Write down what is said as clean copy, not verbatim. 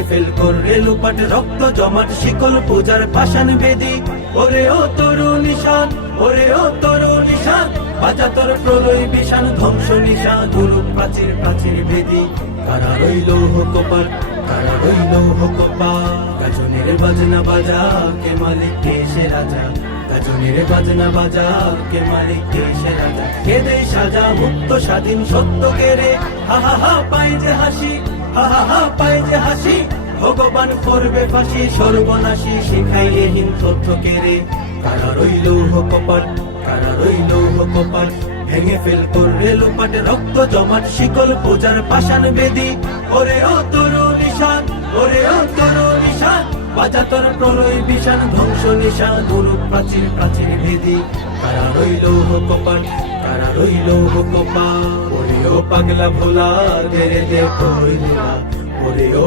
ভেঙে ফেল কররে লুপাট রক্ত জমাট শিকল পূজার পাষাণ বেদি। ওরে ও তরু নিশান, ওরে ও তরু নিশান, বাজা তোর প্রলয় বিষাণ ধ্বংস নিশান গুরু প্রাচীর প্রাচীর বেদি। কারা রইল কপাট, কারা রইল কপাট, গাজনের বাজনা বাজা কে মালিক কে সে রাজা, গাজনের বাজনা বাজা কে মালিক কে সে রাজা। কে দেই সাজা মুক্ত স্বাধীন সত্য কেড়ে, হা হা হা পায় যে হাসি, হা হা হা পায় যে হাসি। ভগবান করবে ফাঁসি সর্বনাশী শিখাইয়ে হিন তথ্য কেড়ে। কারা রইল কপাট, কারা রইল কপাট, ভেঙে ফেল কররে লুপাট রক্ত জমাট শিকল পূজার পাষাণ বেদি। ওরে ও তরু নিশান, ওরে ও তরু নিশান, বাজা তোর প্রলয় বিষাণ ধ্বংস নিশান গুরু প্রাচীর প্রাচীর ভেদি। কারা রইল কপাট, কারা রইল কপাট, ওরে ও পাগলা ভোলা দে রে দে কই দিলা, ওরে ও